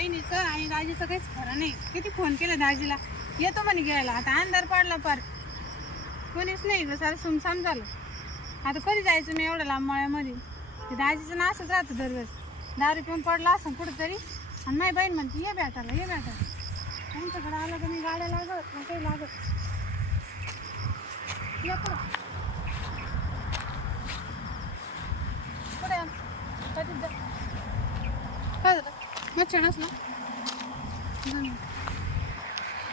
बहिणीचं आणि दाजीचं काहीच खरं नाही. किती फोन केला दाजीला? येतो म्हणे घ्यायला आता अंधार पडला पार. कोणीच नाही इकडं सारं सुमसाम झालं. आता कधी जायचं मी एवढं लांब मळ्यामध्ये? ते दाजीचं ना असंच राहतं दरवेळेस. दारू पिऊन पडला असं कुठंतरी. आणि माझी बहीण म्हणते ये भेटायला ये भेटायला त्यांच्याकडे आलं तर मी गाड्या लागत मग काही लागत येतो कधी कधी मच्छर धन्यवाद.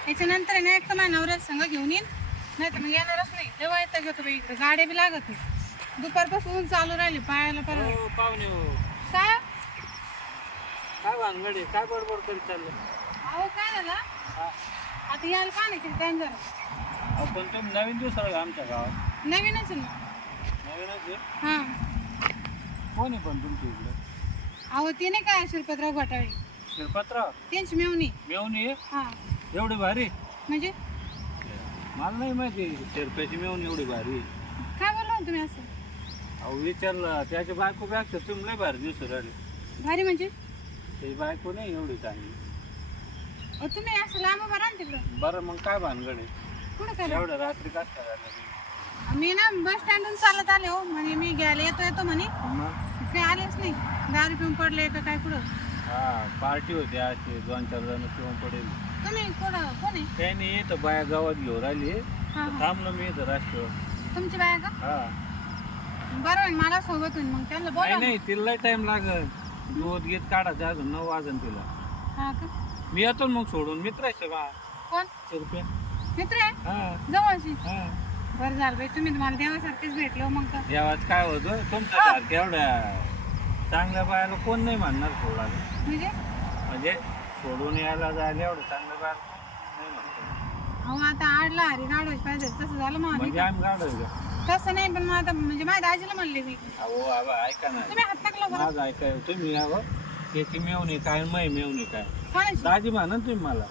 याच्यानंतर ना एक तर माझ्या नवऱ्याला संग घेऊन येईन. नाही तर मग येणारच नाही. तेव्हा येतं घेतो बाई इकडे गाड्या बी लागत नाही. दुपारपासून चालू राहिले पायाला परत. हो पाहुणे हो. काय काय भानगडे काय बडबड करीत चाललं? अहो काय झालं? हा. आता यायला का नाही किती टाइम झाला? अहो, पण तुम्ही नवीन दिवसाला का आमच्या गावात. नवीनच आहे ना. नवीनच आहे? हां. कोण आहे पण तुमच्या इकडे? अहो ती नाही काय शिरपतराव घोटाळे? शिरपतराव? त्यांची मेवणी. मेवून ये हां. एवढी भारी? म्हणजे? मला नाही माहिती शिरप्याची मेवून एवढी भारी. काय बोलला तुम्ही असं? अहो विचारलं त्याच्या बायको पेक्षा तुम्ही लय भारी दिवस राहिले. भारी म्हणजे? त्याची बायको नाही एवढी चांगली. अहो तुम्ही असं लांब ना तिकडं. बरं मग काय भानगड आहे? कुठं काय एवढ्या रात्री कसं काय झालं? मी ना बस स्टँडून चालत आले हो. म्हणे मी घ्यायला येतो येतो म्हणे. मग? काही आलेच नाही. दारू पिऊन पडले का काय कुठं? हा पार्टी होती आज दोन चार जण पिऊन पडेल. तुम्ही कुठं? कोण आहे? त्याने इथं बाया गावात घेऊन राहिली. हां हां. थांबलो मी इथं राष्ट्र तुमची बाया का? हा. बरं होईल मला सोबत होईल. मग त्यांना नाही बोला नाही तिला टाइम लागल. दूध गीत काढायचं अजून नऊ वाजन तिला. हा का? मी येतो ना मग सोडून. मित्र आहे बा कोण? रुपये मित्र आहे? हा. जवळची? हा. बरं झालं बाई तुम्ही मला देवासारखेच भेटले हो मग तर. देवाच काय होतं तुमच्या सारख्या एवढ्या चांगल्या बायाला कोण नाही म्हणणार सोडायला. म्हणजे? म्हणजे सोडून यायला जायला एवढं नाही म्हणतो अहो आता आडला हरी गाडवायची पाहिजे तसं झालं मग म्हणजे आम्ही तसं नाही पण मग आता म्हणजे माझ्या दाजीला म्हणले मी. अहो ऐका ना. तुम्ही हात टाकला बरं. माझं ऐका तुम्ही यावं त्याची मेवणी काय मै मेवणी काय? कोणाची? दाजी म्हणा ना तुम्ही मला.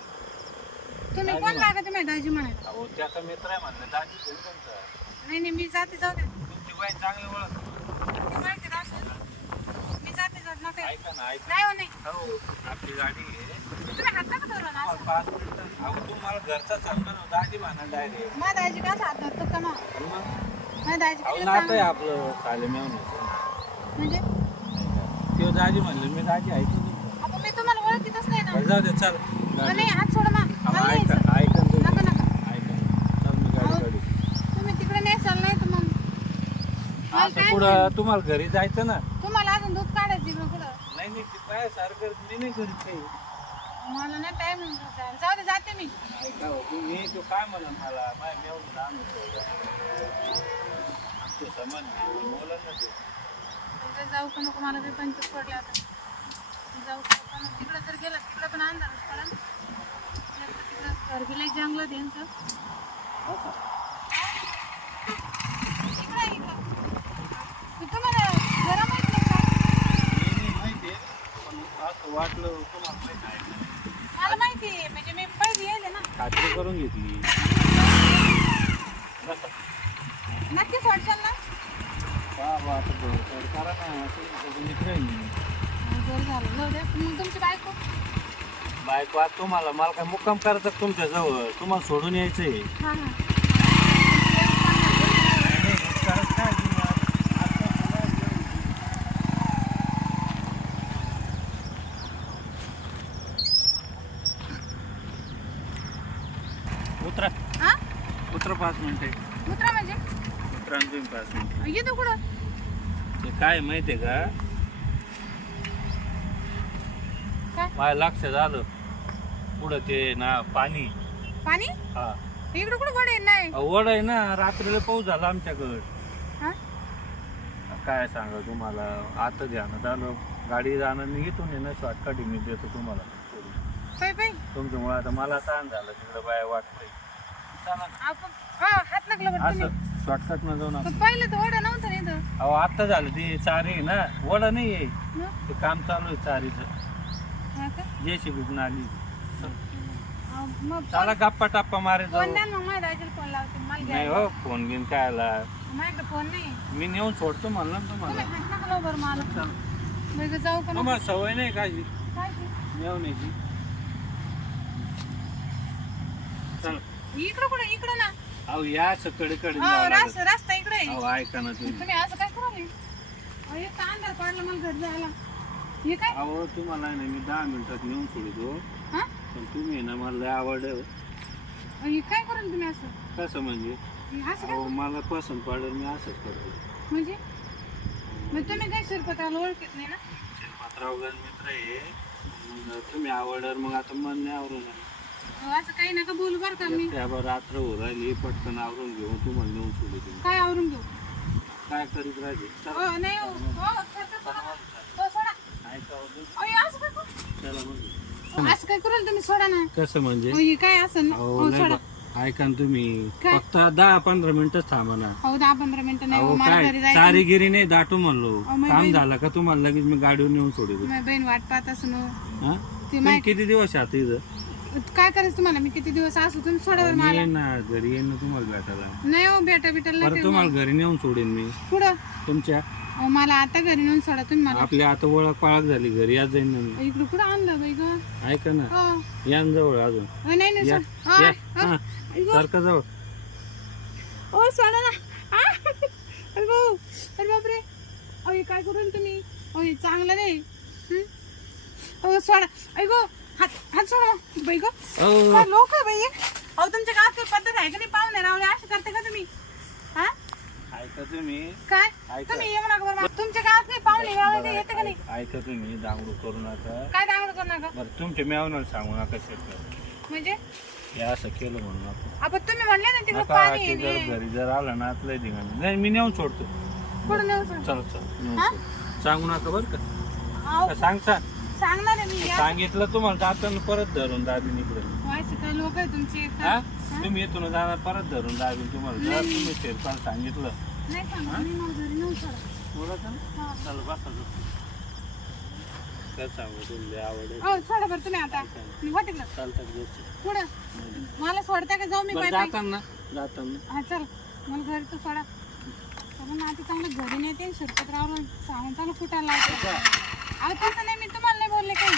तुम्ही कोण लागा तुम्ही दाजी म्हणाले अहो त्याचा मित्र आहे म्हणलं दाजी घेऊन तुमचा? नाही नाही मी जाते जाऊ दे तुमची बाई चांगली ओळख. ती माहिती. मी जाते जात नका. ऐका ना ऐका. नाही हो नाही. हो आपली गाडी आहे. तुम्ही हात ना पाच मिनिटं. अहो तुम्हाला घरचा सांगा ना दाजी म्हणा डायरेक्ट माझ्या दाजी का हात धरतो का मग? माझ्या दाजी अहो किती नातं आहे चांगलं- आपलं साले म्हणजे? तेव्हा दाजी म्हणलं मी दाजी ऐकू तुमचं आपण मी तुम्हाला ओळखीतच नाही ना. जाऊ दे चल. नाही हात सोडा असं पुढं तुम्हाला घरी जायचं ना? तुम्हाला अजून दूध काढायचं नाही नाही ते काय सारखं मी नाही काही. मला नाही टाइम जाऊ दे जाते मी. ऐका हो, तुम्ही तो काय म्हणा मला? माझ्या मेवून लहान होतं आमचं संबंध बोला ना ते. तिकडे जाऊ का नको? मला काही पंचवीस पडले आता. जाऊ का नको. तिकडे जर गेलं तिकडे पण अंधारच तिकडं घर गेलं जंगलात यांचं इकडं इकडं ते तुम्हाला घरा माहीत नाही का? माहिती आहे पण असं वाटलं तुम्हाला माहिती आहे? मला माहिती आहे म्हणजे मी पहिली येईल ना. खात्री करून घेतली. नक्की सोडशाल ना. वा वा आता करा ना. मित्र आहे मी बरं झालं जाऊ दे मग तुमची बायको. बायको आज तुम्हाला मला काय मुक्काम करायचं तुमच्या जवळ? तुम्हाला सोडून यायचंय. हां हां उतरा. हां? उतरा पाच मिनिटे. उतरा म्हणजे? उतरा आणि तुम्ही पाच मिनिटे. येतो कुठं? ते काय माहितीये का? काय? माझ्या लक्षात आलं पुढं ते ना पाणी. पाणी? हा. इकडं कुठं पडेल नाही? वड आहे ना रात्रीला पाऊस झाला आमच्याकडं. हां? काय सांगा तुम्हाला आता ध्यानात आलं. गाडी जाणं मी आहे ना शॉर्टकट मी देतो तुम्हाला. सोडून पाय तुमच्यामुळे आता मला ताण झालं तिकडं बाया वाटतंय. चला ना. आपण हा हात नकला बरं तुम्ही. असं शॉर्टकट न जाऊन पण पहिलं तर ओढं नव्हतं ना इथं. अहो आत्ता झालं ते चारी आहे ना. वडा नाही आहे मग? ते काम चालू आहे चारीचं. हा का? जे शिकून आली. मग गप्पा टप्पा मारे फोन जाऊ द्या ना मग माझ्या दाजीला फोन लावते मला नाही घ्यायला हो फोन घेऊन काय आला? माझ्याकडे फोन नाही. मी नेऊन सोडतो म्हणलं ना तुम्ही तुम्हाला हात नका लावू बरं मला. चल. मग जाऊ का नको? तुम्हाला सवय नाही काय काय ते? मेवण्याची चल. इकडं कुठं? इकडं ना. अहो या कडे हो. रास्ता इकडे आहे. ऐका ना तुम्ही. तुम्ही असं काय कराले अहो, एक तर अंधार पडला मला घर जायला. हे काय? अहो तुम्हाला आहे ना मी दहा मिनिटात नेऊन सोडतो. हा? पण तुम्ही ना मला लय आवड अहो, हे. काय करून तुम्ही असं? कसं म्हणजे? हे असं काय अहो मला पसंत पडेल मी असंच करतो. म्हणजे? मग तुम्ही काय शिरपत्राला ओळखत नाही ना? शिरपात्राव गण मित्र आहे. मग तुम्ही आवडल्यावर मग आता मन नाही आवरून अहो, असं काही नका बोलू बरं का मी. त्यावर रात्र हो राहिली पटकन आवरून घेऊन तुम्हाला नेऊन सोडतो काय आवरून घेऊ? काय करीत चला. हो नाही हो. हो, सरका, सोडा. हो, सोडा. ऐका हो तुम्ही. अहो, हे असं काय करू- चला मग. अहो, असं काय तुम्ही सोडा ना. कसं म्हणजे? अहो, हे काय असं अहो हो नाही सोडा. बा- ऐका ना तुम्ही. काय? फक्त दहा पंधरा मिनिटच थांबा ना. हो दहा पंधरा मिनिटं नाही हो, अहो मला घरी काय जायचं. चारीगिरी नाही दाटू म्हणलो. अहो, काम बहीण- झालं का तुम्हाला? लगेच मी गाडीवर नेऊन माझी बहीण वाट पाहत असून ती किती दिवस आता इथं? काय करायचं तुम्हाला? मी किती दिवस असू तुम्ही मी मला. येईन ना घरी येईन ना तुम्हाला भेटायला. नाही हो बेटा बिटाला बरं तुम्हाला घरी नेऊन सोडेन मी. पुढं तुमच्या? अहो मला आता घरी नेऊन सोडा तुम्ही मला आपल्या आता ओळख पाळख झाली घरी आज जाईन ना मी इकडं कुठं आणलं बाई ग? ऐका ना. हो. या ना जवळ अजून. अहो, नाही नाही या सोड. या. हा. सारखं जवळ ओ सोडा ना. आ! अरे भाऊ अरे बापरे. अहो हे काय करून तुम्ही? अहो हे चांगलं नाही. हं? अहो सोडा. ऐको हात हात सोडा. बाई गो. अहो, लोक बाई अहो तुमच्या गावात काही पद्धत आहे का नाही? पाहुणे रावले असे करते का तुम्ही? ऐका तुम्ही. काय? ऐका. तुम्ही येऊ नका बरं. तुमच्या गावात नाही पाहुणे रावले येते का नाही? ऐका तुम्ही दांगडू करू नका. काय दांगड करू नका? बरं तुमच्या मेवनाला सांगू नका शेतकरी म्हणजे? हे असं केलं म्हणून आपण. आपण तुम्ही म्हणले ना तिकडे नका पाणी ते आहे जर घरी जर आलं ना धिंगाणा नाही मी नेऊन सोडतो. कुठं चल चल नेऊन हा? सांगू नका बरं का? अहो का सांग सांग. सांगणार आहे मी या. सांगितलं तुम्हाला जाताना परत धरून दाबीन इकडे. व्हायचं काय लोक आहे तुमचे? हा? तुम्ही इथून जाणार परत धरून दाबीन तुम्हाला. जर तुम्ही शेरपाल सांगितलं नाही मी सोडा ना? हा. बरं तुम्ही आता. तिकडं चालतात गोष्टी पुढं. मला सोडता का? जाऊ मी जाताना जाताना. हा चल. मला घरी तर सोडा. कारण आता चांगलं घरी नेते शिरपत्रावर सांगून चांगलं कुठाला लावतो? अहो तसं नाही मी तुम्हाला नाही बोलले काही.